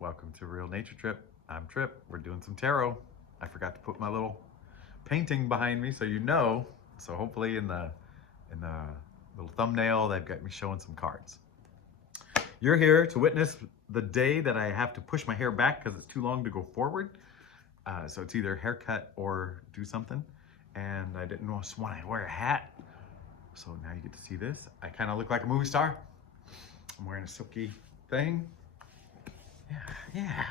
Welcome to Real Nature Trip. I'm Trip. We're doing some tarot. I forgot to put my little painting behind me so you know. So hopefully in the little thumbnail they've got me showing some cards. You're here to witness the day that I have to push my hair back because it's too long to go forward. So it's either haircut or do something. And I didn't want to wear a hat. So now you get to see this. I kind of look like a movie star. I'm wearing a silky thing. Yeah.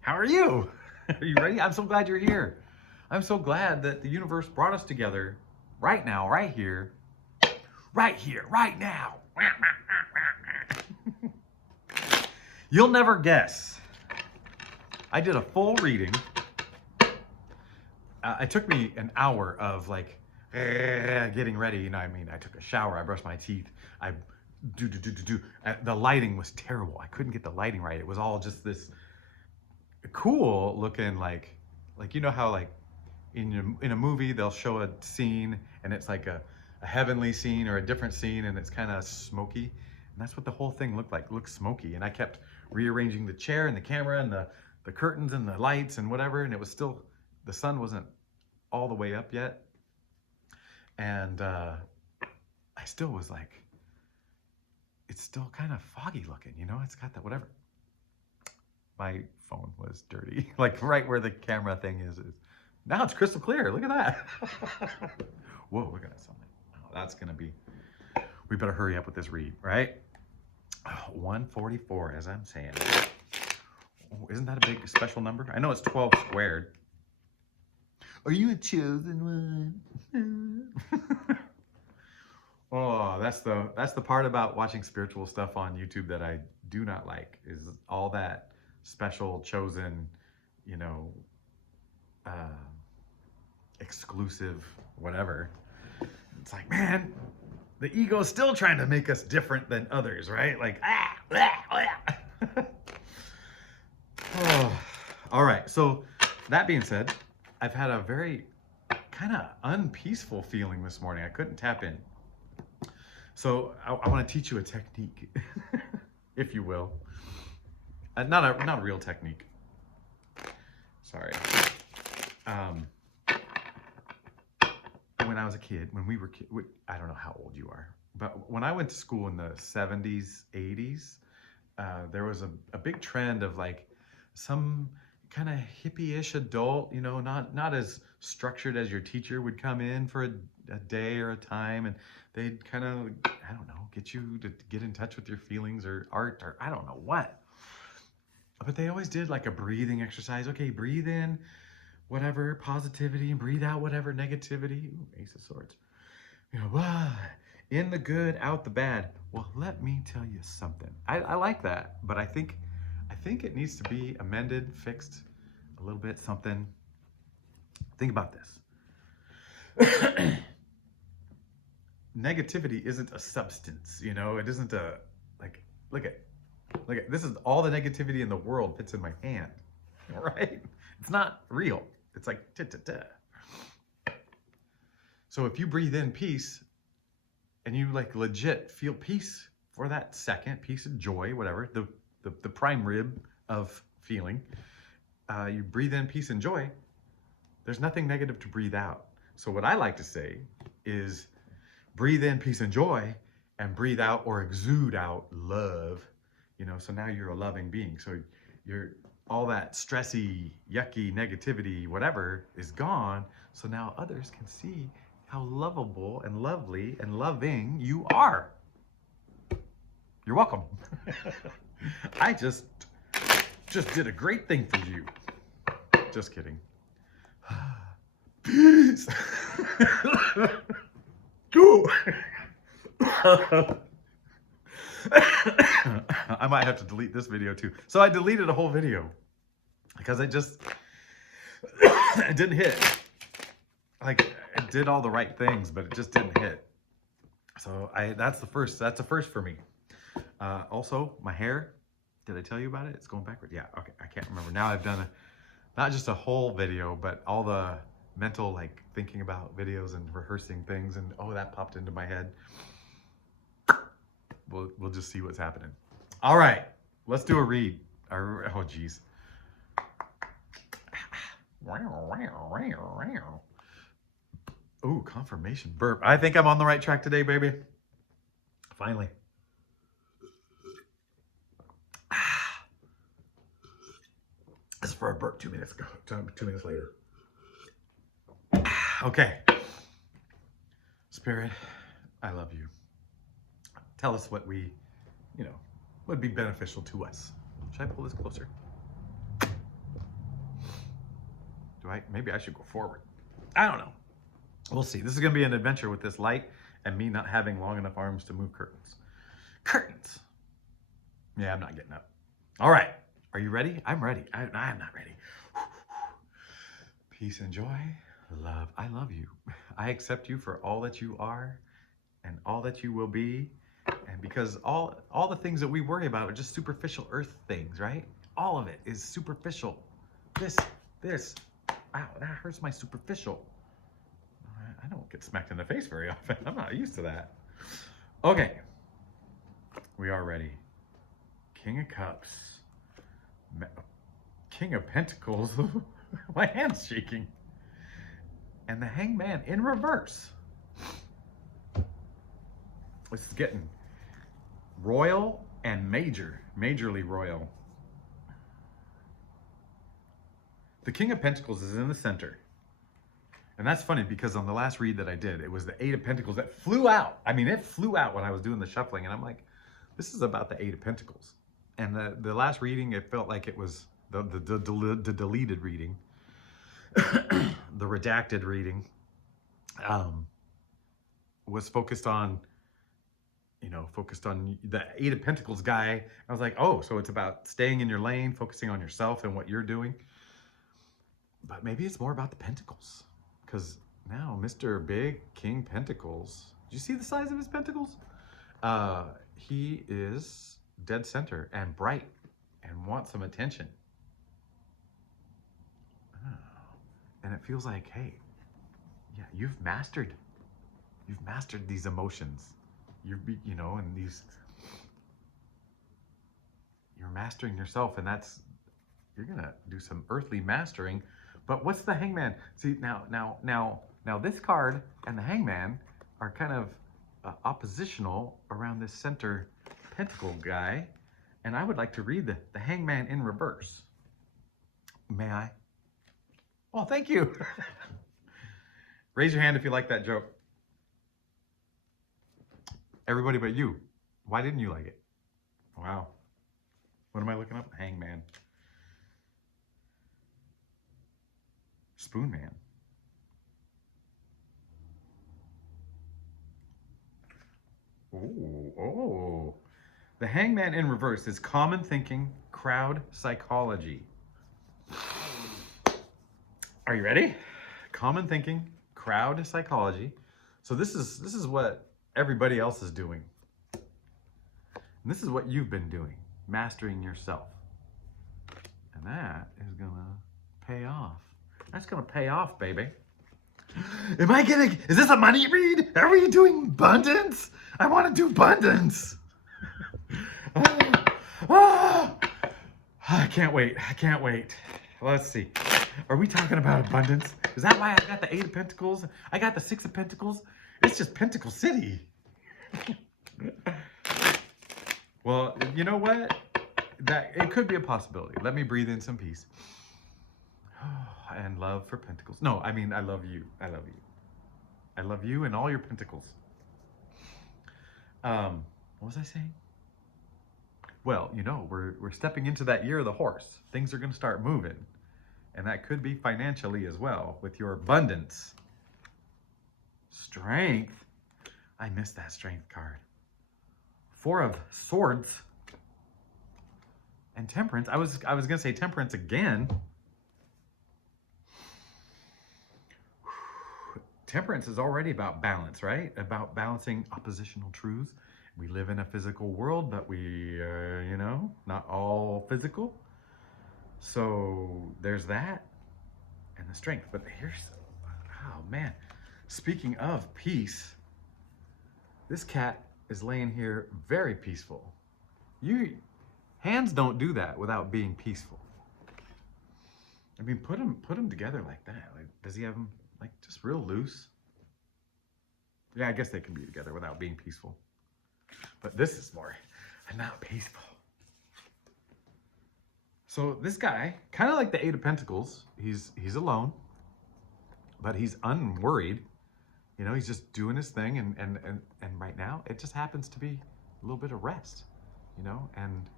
How are you? Are you ready? I'm so glad you're here. I'm so glad that the universe brought us together right now, right here, right now. You'll never guess. I did a full reading. It took me an hour of like getting ready. You know, I mean, I took a shower, I brushed my teeth, I do. The lighting was terrible. I couldn't get the lighting right. It was all just this cool looking like you know how like in a movie they'll show a scene and it's like a heavenly scene or a different scene and it's kind of smoky, and that's what the whole thing looked like. It looked smoky, and I kept rearranging the chair and the camera and the curtains and the lights and whatever, and it was still, the sun wasn't all the way up yet, and I still was like, it's still kind of foggy looking, you know, it's got that whatever. My phone was dirty, like right where the camera thing is. Now it's crystal clear. Look at that. Whoa, look at that sunlight. Oh, that's gonna be, we better hurry up with this read, right? Oh, 144, as I'm saying. Oh, isn't that a big special number? I know it's 12 squared. Are you a chosen one? Oh, that's the part about watching spiritual stuff on YouTube that I do not like, is all that special, chosen, you know, exclusive, whatever. It's like, man, the ego is still trying to make us different than others, right? Like, Oh. All right, so that being said, I've had a very kind of unpeaceful feeling this morning. I couldn't tap in. So I want to teach you a technique, if you will. Not a real technique. Sorry. When I was a kid, when we were I don't know how old you are, but when I went to school in the 70s, 80s, there was a big trend of like some kind of hippie-ish adult, you know, not as structured as your teacher would come in for a day or a time, and they'd kind of, I don't know, get you to get in touch with your feelings or art or I don't know what. But they always did like a breathing exercise. Okay, breathe in whatever positivity and breathe out whatever negativity. Ooh, Ace of Swords. You know, in the good, out the bad. Well, let me tell you something. I like that, but I think it needs to be amended, fixed a little bit, something. Think about this. Negativity isn't a substance, you know? It isn't a, like, look at, this is all the negativity in the world fits in my hand, right? It's not real. It's like, So if you breathe in peace and you like legit feel peace for that second, peace and joy, whatever, the prime rib of feeling, you breathe in peace and joy, there's nothing negative to breathe out. So what I like to say is breathe in peace and joy and breathe out or exude out love, you know, so now you're a loving being. So you're, all that stressy, yucky, negativity, whatever is gone. So now others can see how lovable and lovely and loving you are. You're welcome. I just did a great thing for you. Just kidding. Peace. I might have to delete this video too. So I deleted a whole video because it didn't hit. Like, it did all the right things, but it just didn't hit. So that's a first for me. Also, my hair, did I tell you about it? It's going backward. Yeah, okay, I can't remember. Now I've done not just a whole video, but all the mental, like, thinking about videos and rehearsing things, and oh, that popped into my head. We'll just see what's happening. All right, let's do a read. Oh, geez. Ooh, confirmation burp. I think I'm on the right track today, baby. Finally. This is for a burp 2 minutes ago. 2 minutes later. Okay. Spirit, I love you. Tell us what we, would be beneficial to us. Should I pull this closer? Maybe I should go forward. I don't know. We'll see. This is going to be an adventure with this light and me not having long enough arms to move curtains. Curtains. Yeah, I'm not getting up. All right. Are you ready? I'm ready. I'm not ready. Peace and joy. Love. I love you. I accept you for all that you are and all that you will be. And because all the things that we worry about are just superficial earth things, right? All of it is superficial. This. Ow, that hurts my superficial. I don't get smacked in the face very often. I'm not used to that. Okay. We are ready. King of Cups. King of Pentacles. My hand's shaking. And the Hangman in reverse. This is getting royal and majorly royal. The King of Pentacles is in the center. And that's funny because on the last read that I did, it was the Eight of Pentacles that flew out. I mean, it flew out when I was doing the shuffling. And I'm like, this is about the Eight of Pentacles. And the last reading, it felt like it was the deleted reading. The redacted reading was focused on the Eight of Pentacles guy. I was like, oh, so it's about staying in your lane, focusing on yourself and what you're doing. But maybe it's more about the pentacles. Because now Mr. Big King Pentacles, do you see the size of his pentacles? He is dead center and bright and wants some attention. Oh. And it feels like, hey, yeah, you've mastered these emotions. You're mastering yourself, and you're gonna do some earthly mastering. But what's the Hangman? See, now this card and the Hangman are kind of oppositional around this center pentacle guy, and I would like to read the Hangman in reverse. May I? Oh, thank you. Raise your hand if you like that joke. Everybody but you. Why didn't you like it? Wow. What am I looking up? Hangman. Spoon Man. Oh. The Hangman in reverse is common thinking, crowd psychology. Are you ready? Common thinking, crowd psychology. So this is what everybody else is doing. And this is what you've been doing, mastering yourself. And that is gonna pay off. That's gonna pay off, baby. Is this a money read? Are we doing abundance? I wanna do abundance. I can't wait. Let's see. Are we talking about abundance? Is that why I got the Eight of Pentacles? I got the Six of Pentacles? It's just Pentacle City. Well, you know what? It could be a possibility. Let me breathe in some peace. And love for Pentacles. No, I mean, I love you. I love you. I love you and all your Pentacles. What was I saying? Well, we're stepping into that year of the horse. Things are going to start moving. And that could be financially as well with your abundance. Strength. I missed that strength card. Four of Swords. And Temperance. I was going to say Temperance again. Temperance is already about balance, right? About balancing oppositional truths. We live in a physical world, but we, not all physical. So there's that and the strength. But oh man, speaking of peace, this cat is laying here very peaceful. Hands don't do that without being peaceful. I mean, put them together like that. Like, does he have them like just real loose? Yeah, I guess they can be together without being peaceful. But this is more not peaceful. So this guy, kind of like the Eight of Pentacles, he's alone, but he's unworried. You know, he's just doing his thing, and right now it just happens to be a little bit of rest, you know, and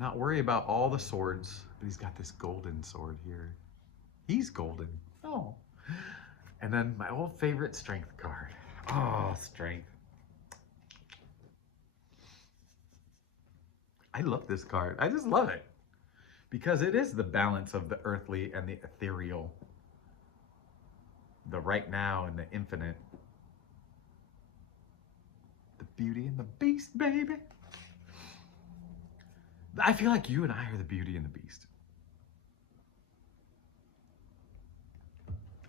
not worry about all the swords. But he's got this golden sword here. He's golden. Oh. And then my old favorite strength card. Oh, strength. I love this card. I just love it. Because it is the balance of the earthly and the ethereal. The right now and the infinite. The beauty and the beast, baby. I feel like you and I are the beauty and the beast.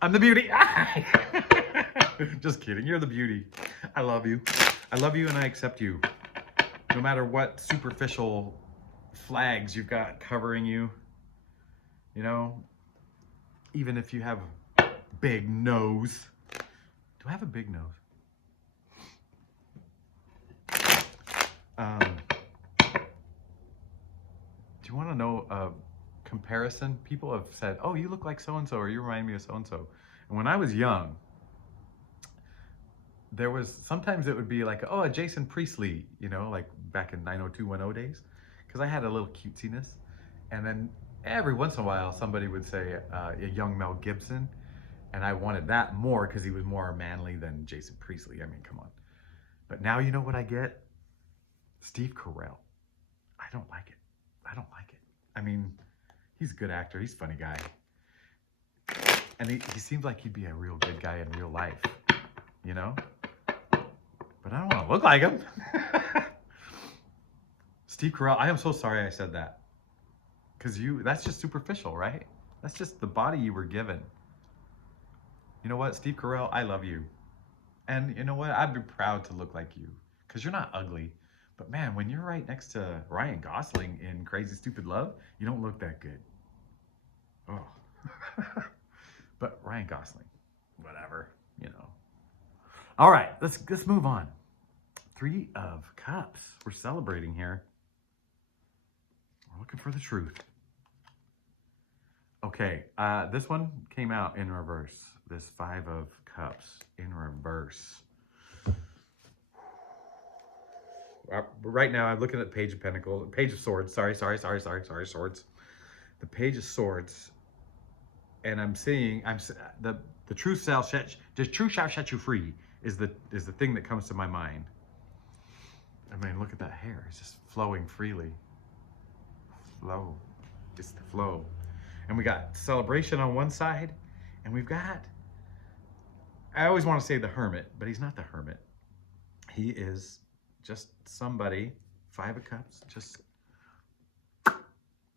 I'm the beauty. Just kidding. You're the beauty. I love you. I love you and I accept you. No matter what superficial flags you've got covering you, you know, even if you have a big nose. Do I have a big nose? Do you want to know a comparison? People have said, oh, you look like so-and-so, or you remind me of so-and-so. And when I was young, there was, sometimes it would be like, oh, a Jason Priestley, you know, like back in 90210 days, because I had a little cutesiness. And then every once in a while, somebody would say a young Mel Gibson, and I wanted that more because he was more manly than Jason Priestley. I mean, come on. But now you know what I get? Steve Carell. I don't like it. I don't like it. I mean, he's a good actor. He's a funny guy. And he seems like he'd be a real good guy in real life, you know? But I don't want to look like him. Steve Carell, I am so sorry I said that. Because that's just superficial, right? That's just the body you were given. You know what, Steve Carell, I love you. And you know what, I'd be proud to look like you. Because you're not ugly. But man, when you're right next to Ryan Gosling in Crazy Stupid Love, you don't look that good. Oh. But Ryan Gosling, whatever, you know. All right, let's move on. Three of Cups. We're celebrating here. We're looking for the truth. Okay, this one came out in reverse. This Five of Cups in reverse. Right now, I'm looking at the Page of Pentacles, Page of Swords. Sorry, Swords. The Page of Swords, and I'm seeing the truth shall set you free is the thing that comes to my mind. I mean, look at that hair; it's just flowing freely. Flow, just the flow. And we got celebration on one side, and we've got. I always want to say the Hermit, but he's not the Hermit. He is just somebody, Five of Cups, just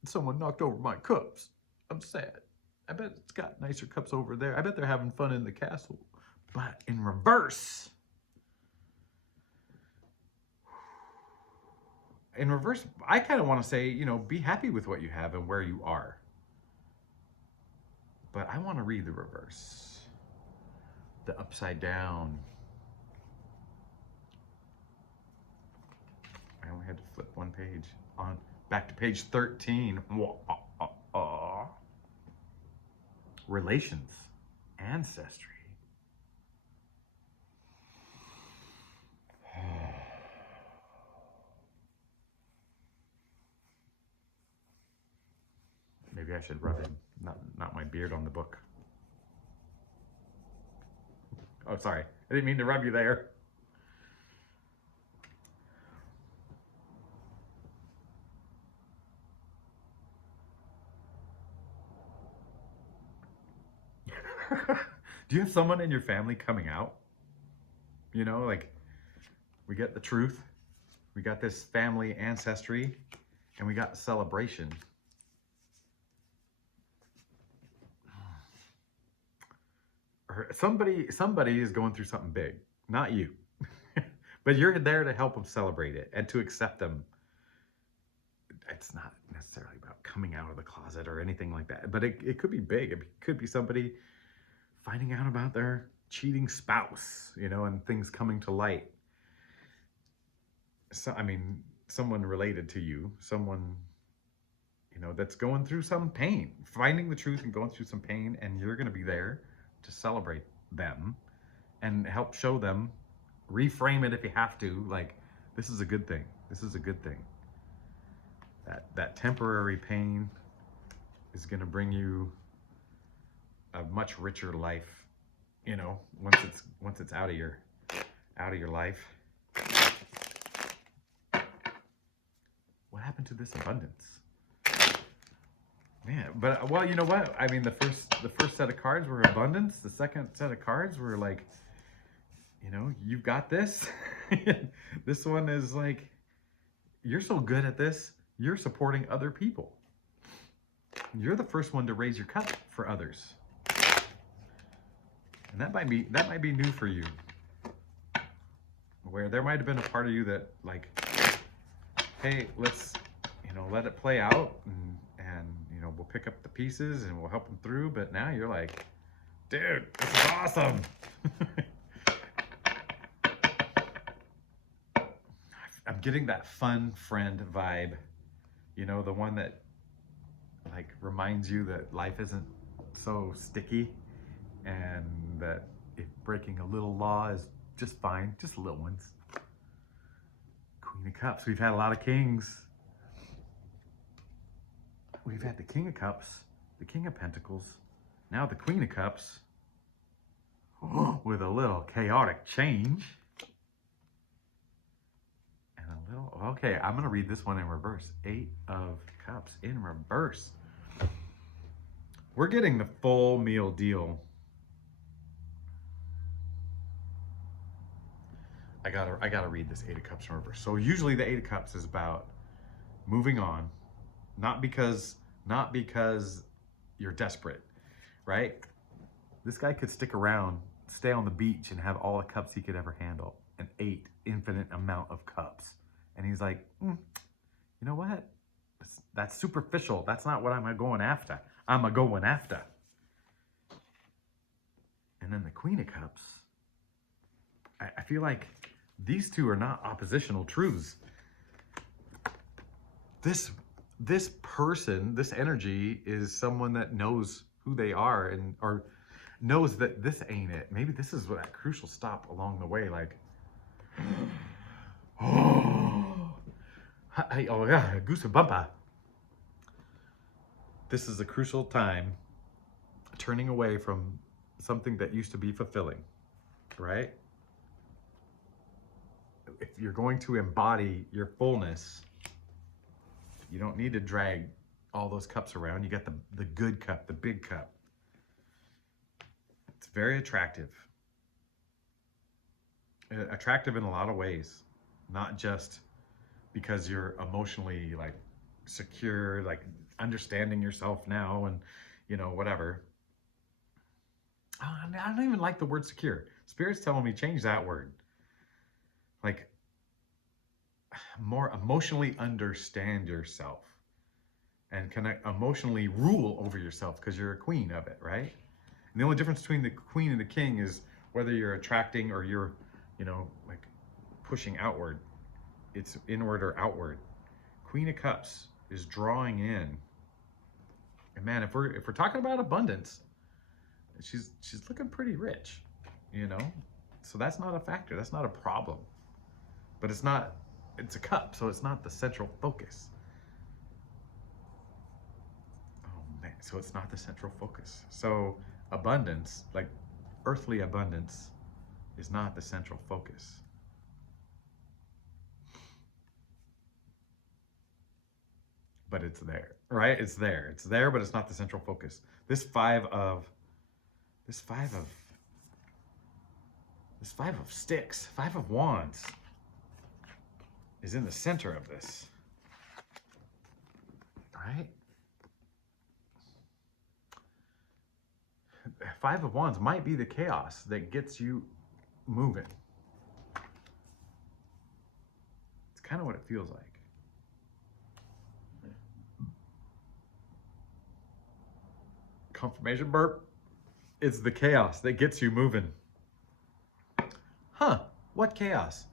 someone knocked over my cups. I'm sad. I bet it's got nicer cups over there. I bet they're having fun in the castle. But in reverse, I kind of want to say, you know, be happy with what you have and where you are. But I want to read the reverse, the upside down. I only had to flip one page on back to page 13. Relations, ancestry. Maybe I should rub it, not my beard on the book. Oh, sorry. I didn't mean to rub you there. Do you have someone in your family coming out? You know, like we get the truth, we got this family ancestry, and we got celebration. Somebody is going through something big, not you. But you're there to help them celebrate it and to accept them it's not necessarily about coming out of the closet or anything like that, but it could be big. It could be somebody finding out about their cheating spouse, you know, and things coming to light. So, I mean, someone related to you, someone, you know, that's going through some pain, finding the truth and going through some pain, and you're going to be there to celebrate them and help show them, reframe it if you have to, like, this is a good thing. This is a good thing. That temporary pain is going to bring you a much richer life, you know, once it's out of your life. What happened to this abundance? Man, but well, you know what? I mean, the first set of cards were abundance. The second set of cards were like, you know, you've got this. This one is like, you're so good at this. You're supporting other people. You're the first one to raise your cup for others. And that might be new for you. Where there might have been a part of you that like, hey, let's, you know, let it play out and you know, we'll pick up the pieces and we'll help them through. But now you're like, dude, this is awesome. I'm getting that fun friend vibe, you know, the one that like reminds you that life isn't so sticky and that if breaking a little law is just fine, just little ones. Queen of Cups. We've had a lot of kings. We've had the King of Cups, the King of Pentacles, now the Queen of Cups, with a little chaotic change. And a little, okay, I'm going to read this one in reverse. 8 of Cups in reverse. We're getting the full meal deal. I gotta read this 8 of Cups in reverse. So usually the 8 of Cups is about moving on, not because you're desperate, right? This guy could stick around, stay on the beach, and have all the cups he could ever handle, an infinite amount of cups, and he's like, you know what? That's superficial. That's not what I'm going after. I'm going after. And then the Queen of Cups. I feel like these two are not oppositional truths. This person, this energy is someone that knows who they are or knows that this ain't it. Maybe this is that crucial stop along the way, like, oh yeah, goosebumpa. This is a crucial time, turning away from something that used to be fulfilling, right? If you're going to embody your fullness, you don't need to drag all those cups around. You got the good cup, the big cup. It's very attractive. Attractive in a lot of ways, not just because you're emotionally like secure, like understanding yourself now and, you know, whatever. I don't even like the word secure. Spirit's telling me change that word. Like, more emotionally understand yourself and connect, emotionally rule over yourself because you're a queen of it, right? And the only difference between the queen and the king is whether you're attracting or you're, you know, like pushing outward. It's inward or outward. Queen of Cups is drawing in. And man, if we're talking about abundance, she's looking pretty rich, you know? So that's not a factor. That's not a problem. But it's a cup, so it's not the central focus. Oh man, so it's not the central focus. So abundance, like earthly abundance, is not the central focus. But it's there, right? It's there, but it's not the central focus. This five of sticks, 5 of wands, is in the center of this, right? 5 of wands might be the chaos that gets you moving. It's kind of what it feels like. Confirmation burp. It's the chaos that gets you moving. Huh, what chaos?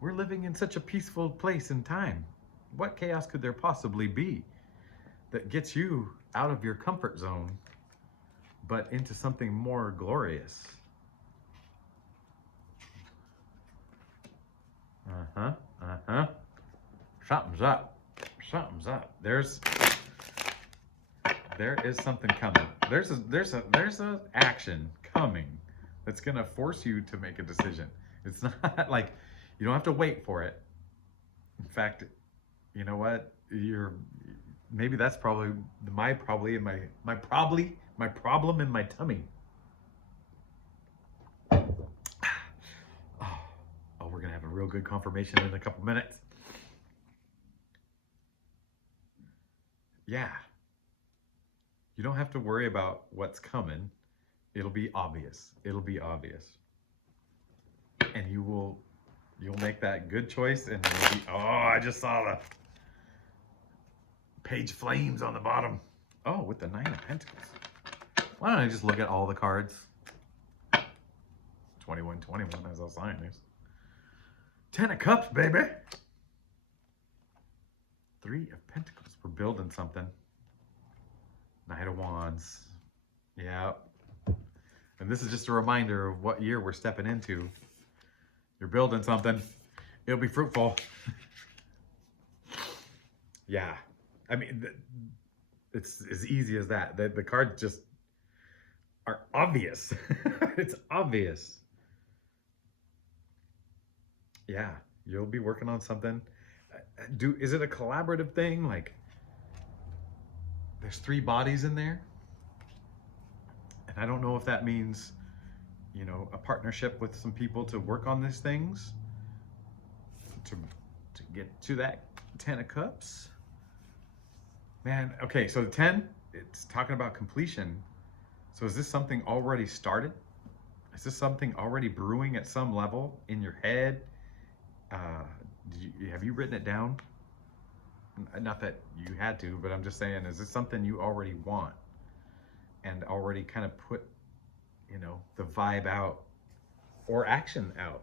We're living in such a peaceful place and time. What chaos could there possibly be that gets you out of your comfort zone, but into something more glorious? Something's up. Something's up. There is something coming. There's a action coming that's gonna force you to make a decision. It's not like you don't have to wait for it. In fact, you know what? Maybe that's probably my problem in my tummy. Oh, we're gonna have a real good confirmation in a couple minutes. Yeah. You don't have to worry about what's coming. It'll be obvious. It'll be obvious. And you'll make that good choice, and it'll be, oh, I just saw the page flames on the bottom. Oh, with the 9 of Pentacles. Why don't I just look at all the cards? 21, as I'll sign this. 10 of Cups, baby. 3 of Pentacles. We're building something. Knight of Wands. Yeah. And this is just a reminder of what year we're stepping into. You're building something. It'll be fruitful. Yeah. I mean, it's as easy as that. The cards just are obvious. It's obvious. Yeah. You'll be working on something. Is it a collaborative thing? Like, there's 3 bodies in there. And I don't know if that means, you know, a partnership with some people to work on these things, to get to that 10 of Cups. Man, okay, so the 10, it's talking about completion. So is this something already started? Is this something already brewing at some level in your head? Have you written it down? Not that you had to, but I'm just saying, is this something you already want and already kind of put, you know, the vibe out or action out?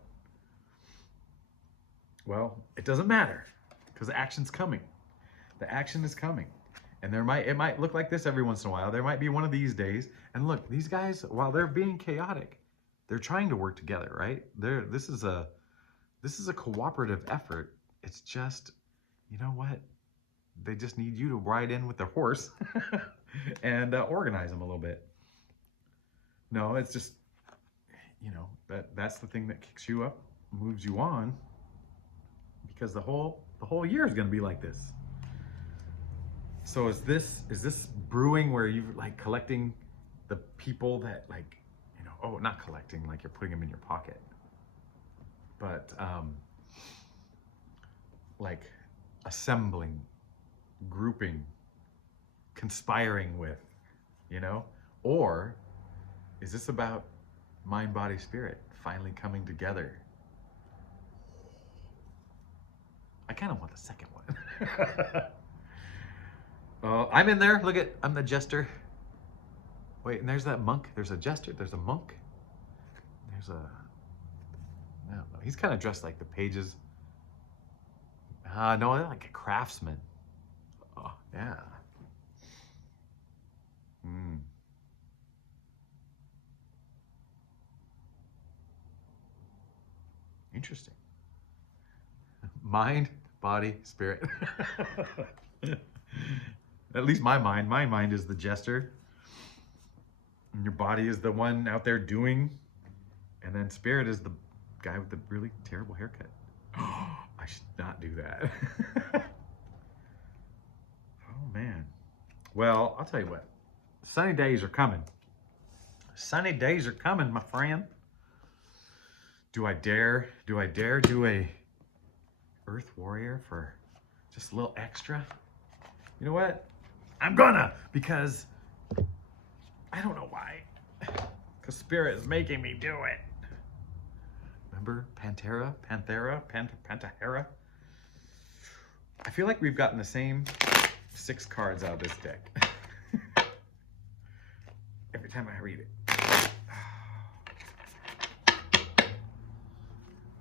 Well, it doesn't matter, because the action's coming. The action is coming. And it might look like this every once in a while. There might be one of these days. And look, these guys, while they're being chaotic, they're trying to work together, right? This is a cooperative effort. It's just, you know what? They just need you to ride in with their horse and organize them a little bit. No, it's just, you know, that's the thing that kicks you up, moves you on, because the whole year is going to be like this. So is this brewing where you're like collecting the people that, like, you know, oh, not collecting like you're putting them in your pocket, but like assembling, grouping, conspiring with, you know? Or is this about mind, body, spirit finally coming together? I kind of want the second one. I'm in there. Look at, I'm the jester. Wait, and there's that monk. There's a jester. There's a monk. There's a, I don't know. He's kind of dressed like the pages. No, like a craftsman. Oh, yeah. Interesting. Mind, body, spirit. At least my mind is the jester. And your body is the one out there doing. And then spirit is the guy with the really terrible haircut. I should not do that. Oh, man. Well, I'll tell you what. Sunny days are coming. Sunny days are coming, my friend. Do I dare do a Earth Warrior for just a little extra? You know what? I'm gonna, because I don't know why. Because Spirit is making me do it. Remember Pantera? Pantahera? I feel like we've gotten the same 6 cards out of this deck. every time I read it.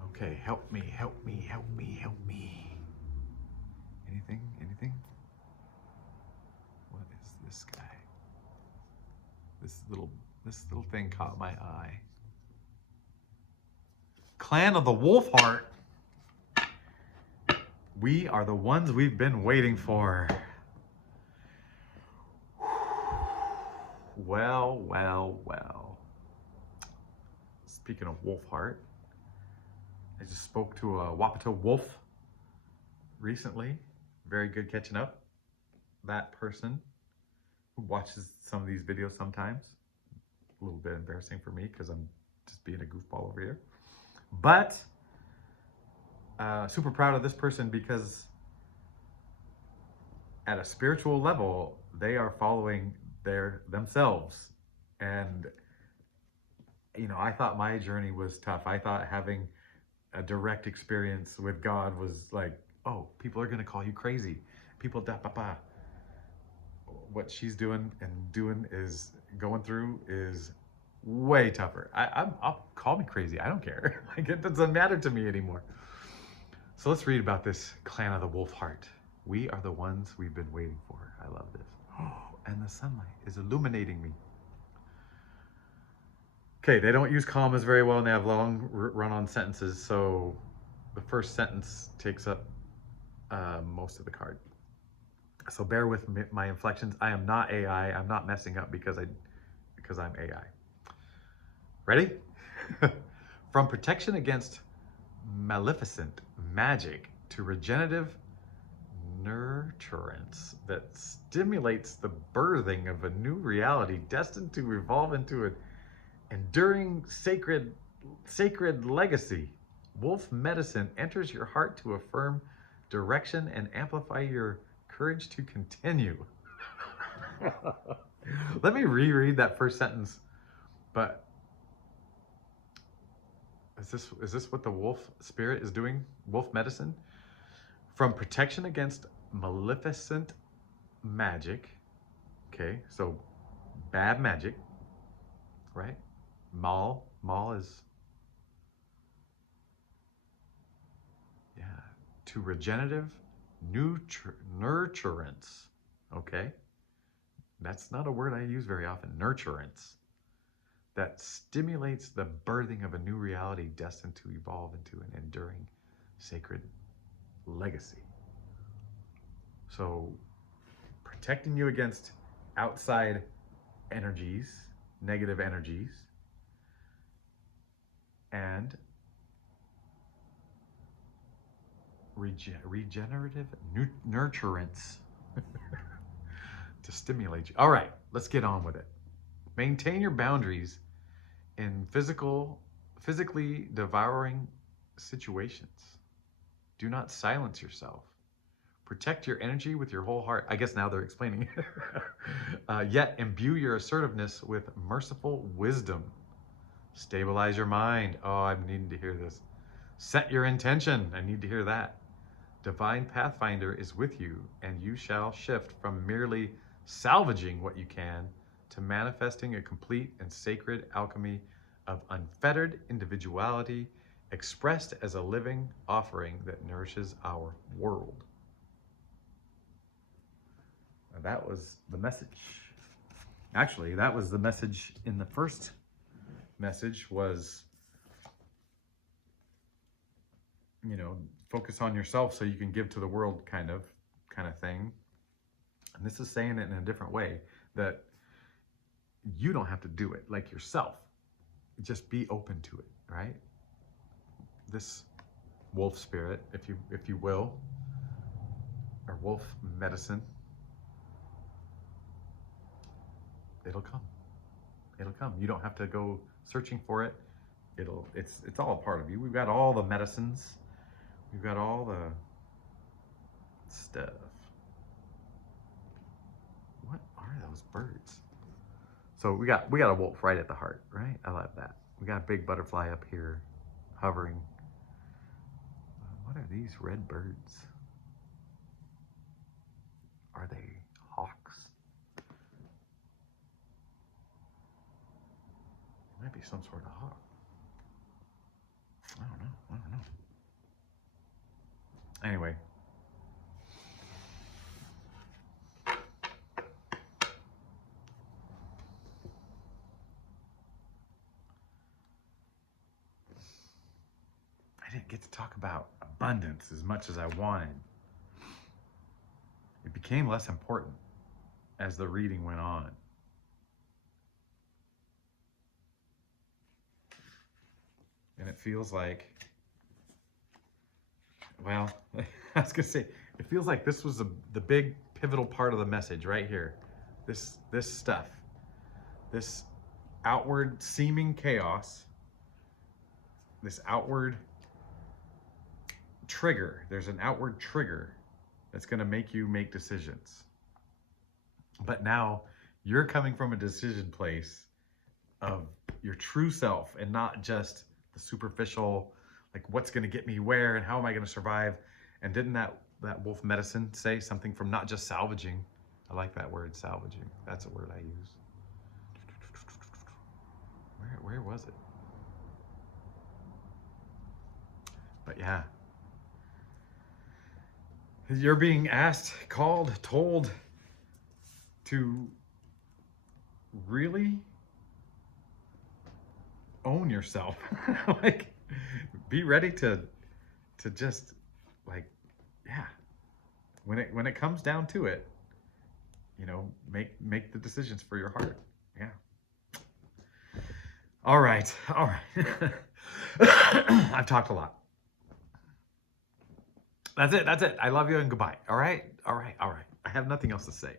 Okay, help me, help me, help me, help me. Anything? Anything? What is this guy? This little thing caught my eye. Clan of the Wolf Heart. We are the ones we've been waiting for. Well, well, well. Speaking of Wolf Heart, I just spoke to a Wapato wolf recently. Very good catching up. That person who watches some of these videos sometimes. A little bit embarrassing for me because I'm just being a goofball over here. But super proud of this person because at a spiritual level, they are following themselves. And, you know, I thought my journey was tough. I thought having a direct experience with God was like, oh, people are going to call you crazy. People da pa pa. What she's doing is going through is way tougher. I'll call me crazy. I don't care. Like, it doesn't matter to me anymore. So let's read about this clan of the wolf heart. We are the ones we've been waiting for. I love this. Oh, and the sunlight is illuminating me. Okay, they don't use commas very well and they have long run-on sentences, so the first sentence takes up most of the card. So bear with my inflections. I am not AI. I'm not messing up because I'm AI. Ready? From protection against maleficent magic to regenerative nurturance that stimulates the birthing of a new reality destined to evolve into an enduring sacred legacy. Wolf medicine enters your heart to affirm direction and amplify your courage to continue. Let me reread that first sentence. But is this what the wolf spirit is doing? Wolf medicine? From protection against maleficent magic. Okay, so bad magic, right? Mal is, yeah, to regenerative nurturance. Okay, that's not a word I use very often. Nurturance that stimulates the birthing of a new reality destined to evolve into an enduring sacred legacy. So protecting you against outside energies, negative energies, and regenerative nurturance to stimulate you. All right, let's get on with it. Maintain your boundaries in physically devouring situations. Do not silence yourself. Protect your energy with your whole heart. I guess now they're explaining. Yet imbue your assertiveness with merciful wisdom. Stabilize your mind. Oh, I'm needing to hear this. Set your intention. I need to hear that. Divine Pathfinder is with you, and you shall shift from merely salvaging what you can to manifesting a complete and sacred alchemy of unfettered individuality expressed as a living offering that nourishes our world. Now, that was the message. Actually, that was the message in the first message was, you know, focus on yourself so you can give to the world kind of thing. And this is saying it in a different way, that you don't have to do it like yourself. Just be open to it, right? This wolf spirit, if you will, or wolf medicine, it'll come. It'll come. You don't have to go searching for it. It's all a part of you. We've got all the medicines. We've got all the stuff. What are those birds? So we got a wolf right at the heart, right? I love that. We got a big butterfly up here hovering. What are these red birds? Are they hawks? be some sort of hawk. I don't know. Anyway. I didn't get to talk about abundance as much as I wanted. It became less important as the reading went on. And it feels like, well, I was gonna say, it feels like this was the big pivotal part of the message right here. This stuff, this outward seeming chaos, this outward trigger. There's an outward trigger that's gonna make you make decisions. But now you're coming from a decision place of your true self and not just the superficial, like what's going to get me where and how am I going to survive. And didn't that wolf medicine say something from not just salvaging? I like that word, salvaging. That's a word I use. Where was it? But yeah, you're being asked, called, told to really own yourself. Like, be ready to just, like, yeah, when it comes down to it, you know, make the decisions for your heart. Yeah. All right. I've talked a lot. That's it. I love you and goodbye. All right. I have nothing else to say.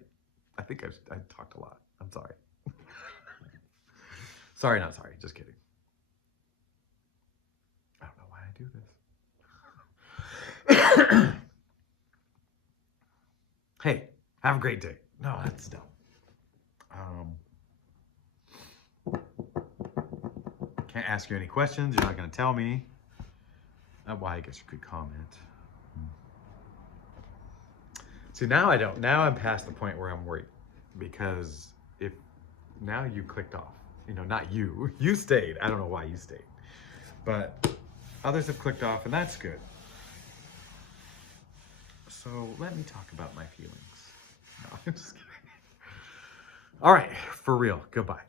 I think I talked a lot. I'm sorry. Sorry, not sorry. Just kidding. I don't know why I do this. Hey, have a great day. No, that's dumb. Can't ask you any questions. You're not going to tell me. Well, I guess you could comment. See, now I don't. Now I'm past the point where I'm worried. Because if now you clicked off, you know, not you. You stayed. I don't know why you stayed. But others have clicked off, and that's good. So let me talk about my feelings. No, I'm just kidding. All right, for real. Goodbye.